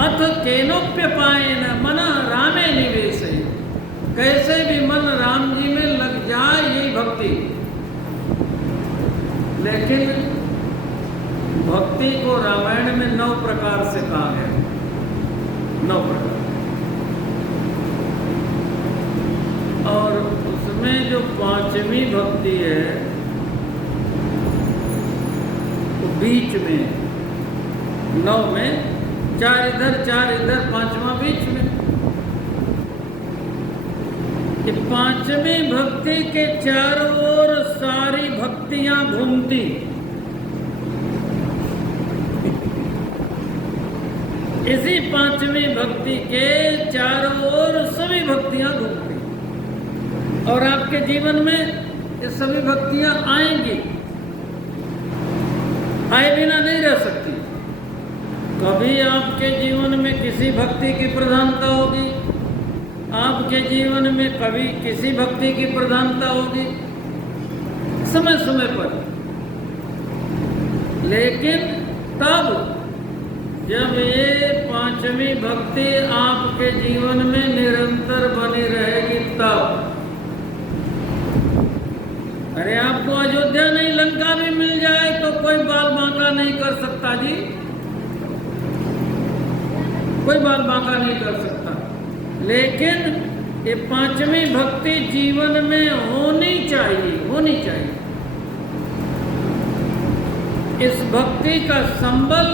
अथ केनोप्यपायेन मनः रामे निवेशे, कैसे भी मन राम जी में लग जाए यही भक्ति। लेकिन भक्ति को रामायण में 9 प्रकार से कहा गया, 9 प्रकार। और उसमें जो 5वीं भक्ति है वो बीच में, 9 में 4 इधर 4 इधर, 5वां बीच में। कि 5वीं भक्ति के चारों ओर सारी भक्तियां घूमती। इसी 5वीं भक्ति के चारों ओर सभी भक्तियां घूमती और आपके जीवन में ये सभी भक्तियां आएंगी, आए बिना नहीं रह सकती। कभी आपके जीवन में किसी भक्ति की प्रधानता होगी, आपके जीवन में कभी किसी भक्ति की प्रधानता होगी, समय समय पर। लेकिन तब जब ये 5वीं भक्ति आपके जीवन में निरंतर बनी रहेगी तब। अरे आपको अयोध्या नहीं लंका भी मिल जाए तो कोई बाल बांका नहीं कर सकता जी, कोई बाल बांका नहीं कर सकता। लेकिन ये 5वीं भक्ति जीवन में होनी चाहिए, होनी चाहिए। इस भक्ति का संबल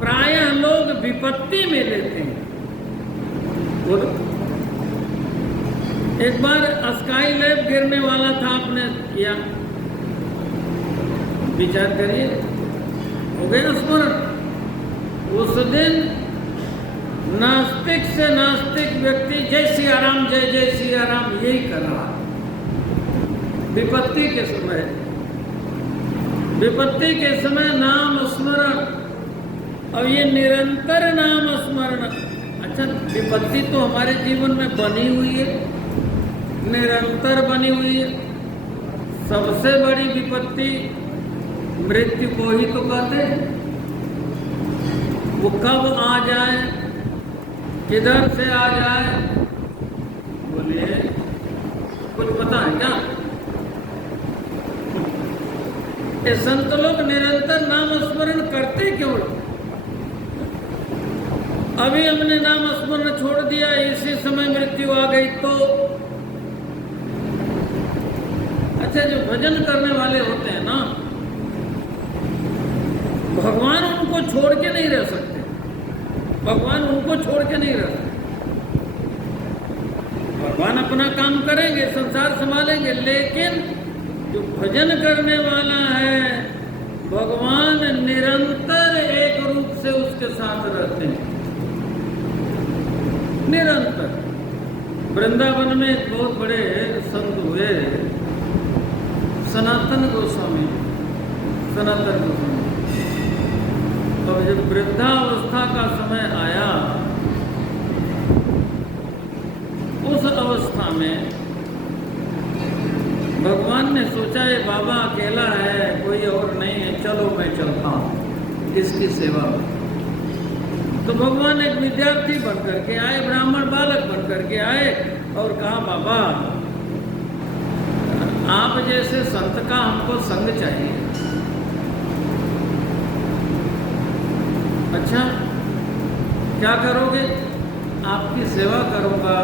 प्रायः लोग विपत्ति में लेते हैं। एक बार स्काई लैब गिरने वाला था, आपने किया विचार करिए, हो गया स्मरण। उस दिन नास्तिक से नास्तिक व्यक्ति जय सिया राम, जय जय सिया राम यही कर रहा। विपत्ति के समय, विपत्ति के समय नाम स्मरण, और ये निरंतर नाम स्मरण। अच्छा, विपत्ति तो हमारे जीवन में बनी हुई है, निरंतर बनी हुई है। सबसे बड़ी विपत्ति मृत्यु को ही तो कहते हैं। वो कब आ जाए, किधर से आ जाए, बोलिए, कुछ पता है क्या? ये संत लोग निरंतर नाम स्मरण करते क्यों? अभी हमने नाम स्मरण छोड़ दिया, इसी समय मृत्यु आ गई तो। अच्छा, जो भजन करने वाले होते हैं ना, भगवान उनको छोड़ के नहीं रह सकते, भगवान उनको छोड़ के नहीं रह सकते। भगवान अपना काम करेंगे, संसार संभालेंगे, लेकिन जो भजन करने वाला है भगवान निरंतर एक रूप से उसके साथ रहते हैं, निरंतर। वृंदावन में एक बहुत बड़े संत हुए, सनातन गोस्वामी, सनातन गोस्वामी। तो जब वृद्धावस्था का समय आया, उस अवस्था में भगवान ने सोचा ये बाबा अकेला है, कोई और नहीं है, चलो मैं चलता हूँ इसकी सेवा में। तो भगवान एक विद्यार्थी बन करके आए, ब्राह्मण बालक बन करके आए और कहा, बाबा आप जैसे संत का हमको संग चाहिए। अच्छा, क्या करोगे? आपकी सेवा करूँगा,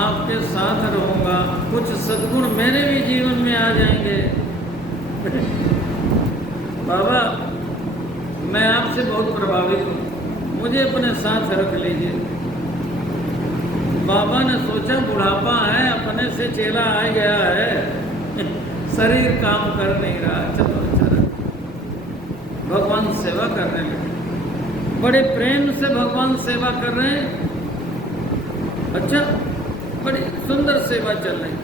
आपके साथ रहूँगा, कुछ सद्गुण मेरे भी जीवन में आ जाएंगे। बाबा मैं आपसे बहुत प्रभावित हूँ, मुझे अपने साथ रख लीजिए। बाबा ने सोचा बुढ़ापा है, अपने से चेला आ गया है, शरीर काम कर नहीं रहा, चलो चलो। भगवान सेवा करने लगे, बड़े प्रेम से भगवान सेवा कर रहे हैं। अच्छा, बड़ी सुंदर सेवा चल रही।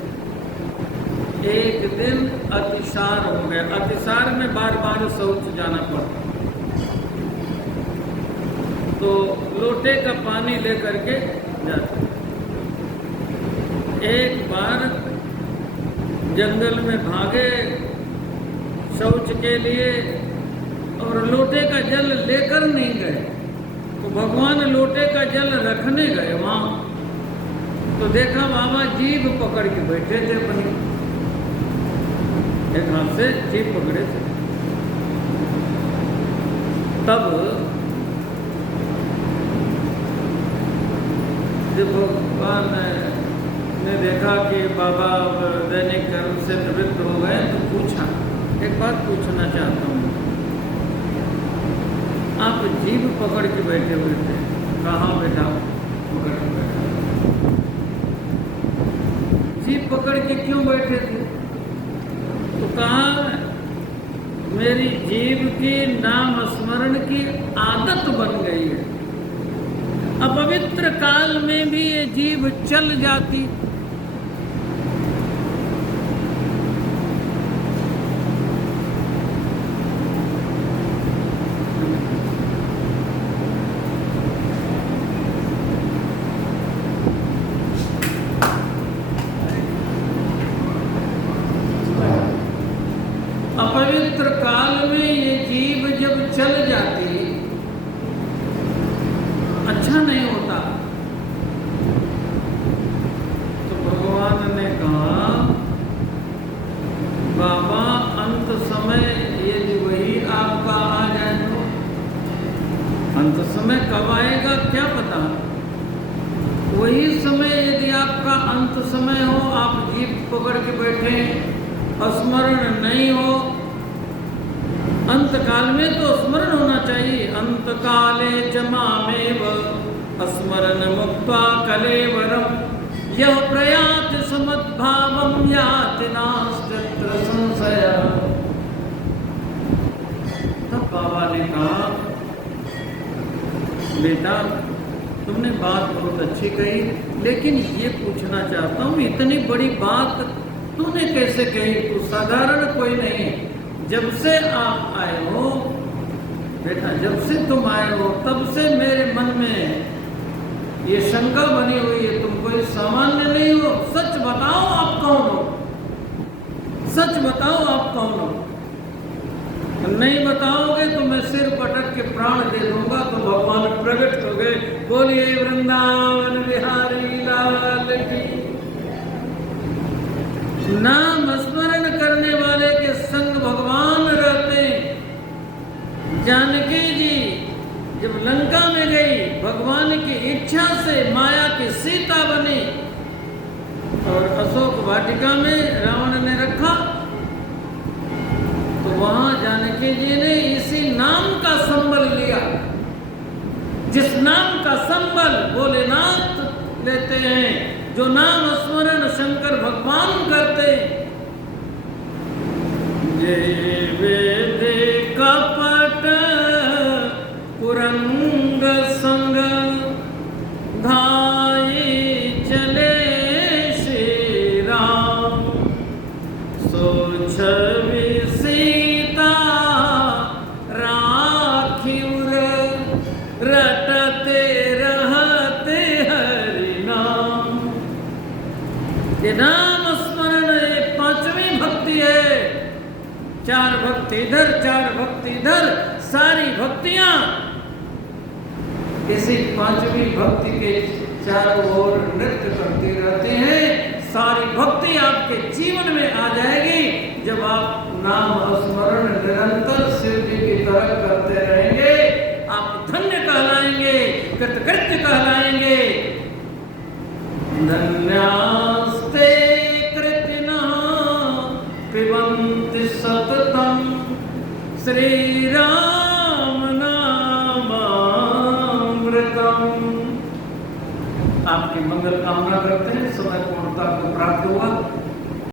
एक दिन अतिसार हो गया, अतिसार में बार बार शौच जाना पड़ता, तो लोटे का पानी लेकर के जाते। एक बार जंगल में भागे शौच के लिए और लोटे का जल लेकर नहीं गए, तो भगवान लोटे का जल रखने गए वहां, तो देखा बाबा जीभ पकड़ के बैठे थे अपनी, एक हाथ से जीभ पकड़े थे। तब जब भगवान ने देखा कि बाबा दैनिक कर्म से निवृत्त हो गए, तो पूछा, एक बात पूछना चाहता हूँ, आप जीभ पकड़ के बैठे हुए थे, कहाँ बैठा पकड़ के बैठा, जीभ पकड़ के क्यों बैठे थे? तो कहा मेरी जीभ की नाम स्मरण की आदत बन गई है, अपवित्र काल में भी ये जीभ चल जाती। अपवित्र काल में ये जीभ जब चल जाती, अच्छा नहीं होता। तो भगवान ने कहा, बाबा अंत समय यदि वही आपका आ जाए तो, अंत समय कब आएगा क्या पता, वही समय यदि आपका अंत समय हो, आप जीभ पकड़ के बैठे, स्मरण नहीं हो, अंत काल में तो स्मरण होना चाहिए। अंत काले च मामेव स्मरण मुक्त्वा कलेवरम यह प्रयाति समद्भावम याति नास्त्यत्र संशयः। तब बाबा ने कहा, बेटा तुमने बात बहुत अच्छी कही, लेकिन ये पूछना चाहता हूँ, इतनी बड़ी बात तूने कैसे कही? तू साधारण कोई नहीं। जब से आप आए हो बेटा, जब से तुम आए हो तब से मेरे मन में ये शंका बनी हुई है, तुम कोई सामान्य नहीं हो। सच बताओ आप कौन हो, सच बताओ आप कौन हो। नहीं बताओगे तो मैं सिर पटक के प्राण दे दूंगा। तो भगवान प्रकट हो गए, बोलिए वृंदावन बिहारी लाल की। नाम स्मरण करने वाले के संग भगवान रहते। जानकी जी जब लंका में गई, भगवान की इच्छा से माया की सीता बनी और अशोक वाटिका में रावण ने रखा, तो वहां जानकी जी ने इसी नाम का संबल लिया। जिस नाम का संबल भोलेनाथ लेते हैं, जो नाम स्मरण शंकर भगवान करते। जय वेदे कपट कुरंग संग धाई चले श्री राम। सो छवि सीता राखी रटते रहते हरि नाम। ये नाम स्मरण एक पांचवी भक्ति है। चार भक्ति इधर, चार भक्ति इधर, सारी भक्तियां इसी पांचवी भक्ति के चारों ओर नृत्य करते रहते हैं। सारी भक्ति आपके जीवन में आ जाएगी जब आप नाम स्मरण निरंतर शिव जी की तरह करते रहेंगे। आप धन्य कहलाएंगे, कृतकृत्य कहलाएंगे। धन्यास्ते कृतिनः पिबन्ति सततम् श्री राम नामामृतम्। आपकी मंगल कामना करते हैं, समय पूर्णता को प्राप्त हुआ।